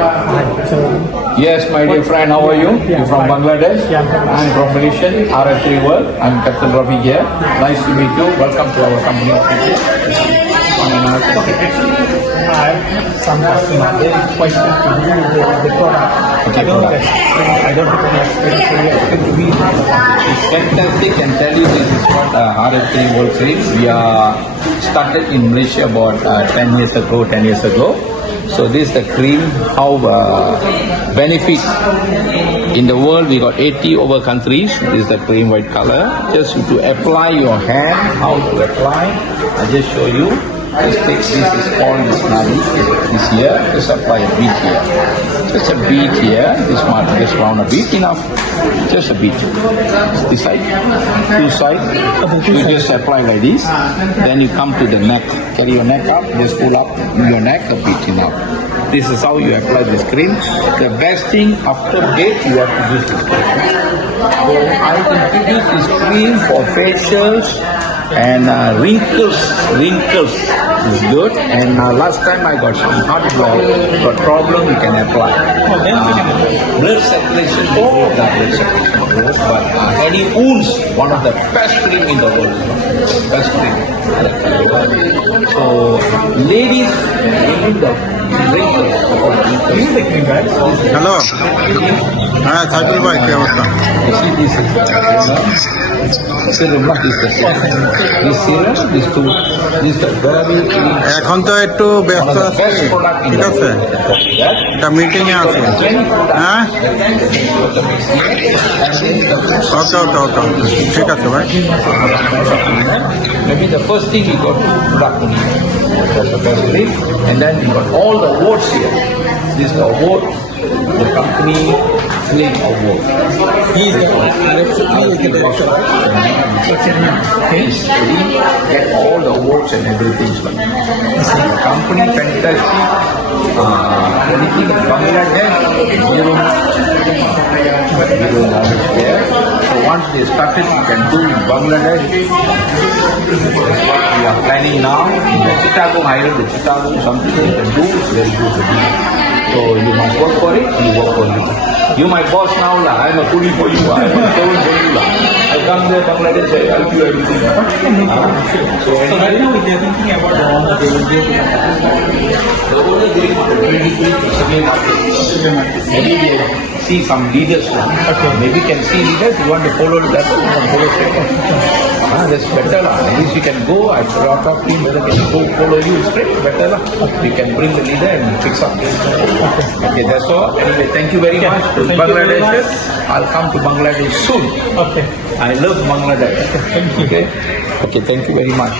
Yes, my dear friend, how are you? You're from Bangladesh? I'm from Malaysia, RF3 World. I'm Captain Ravi here. Nice to meet you. Welcome to our company. Okay, actually, I have some customer. They question to do with the product. I don't have any experience. So you explain to me. It's fantastic and tell you this is what RF3 World Series. We are started in Malaysia about 10 years ago. So this is the cream, how benefit in the world. We got 80 over countries. This is the cream white color. Just to apply your hand, how to apply. I just show you. Just take this is called this nadi. This here. Just apply a bead here. Just a bead here. This one, just round a bead enough. Just a bead. This side, two side. You just apply like this. Then you come to the neck. Carry your neck up. Just pull up your neck a bit enough. This is how you apply this cream. The best thing after date you have to use this cream. So I introduced this cream for facials and wrinkles is good. And last time I got some heart block, got problem, you can apply. Blood circulation, blood circulation. But any wounds, one of the best cream in the world. Best cream. So ladies, even the wrinkles. Hello হ্যাঁ সাইফুল ভাই কি অবস্থা? You see this is serum, not this serum. This serum, this two, this is the very এখন তো একটু ব্যস্ত one of the আছি, best product in ঠিক the আছে, world. একটা মিটিং এ আছি। হ্যাঁ ওকে ওকে ওকে ঠিক আছে ভাই। Maybe the first thing we got product only. That's the first thing. And then we got all the awards here. This is the award, the company claim award. He is the director, right? Get all the awards and everything. The company fantastic. Anything in Bangladesh, zero knowledge there. So once they started, we can do in Bangladesh. That's what we are planning now. In the Chicago Island, the Chicago something we can do. It's very good to do. So you must work for it. You work for it. You my boss now, lah. I'm a coolie for you. I'm a servant for you, lah. I come there, Bangladesh, I help you everything. So right now they are thinking about the owner. They will be able the owner going to really civil market. Maybe they see some leaders now. Okay. Maybe can see leaders. You want to follow that? You can follow straight. That's better lah. At least you can go. I talk to him whether can go follow you straight. Better lah. You can bring the leader and fix up. Okay, that's all. Anyway, thank you very much to Bangladesh. I'll come to Bangladesh soon. Okay. I love Bangladesh. Thank you. Okay, thank you very much.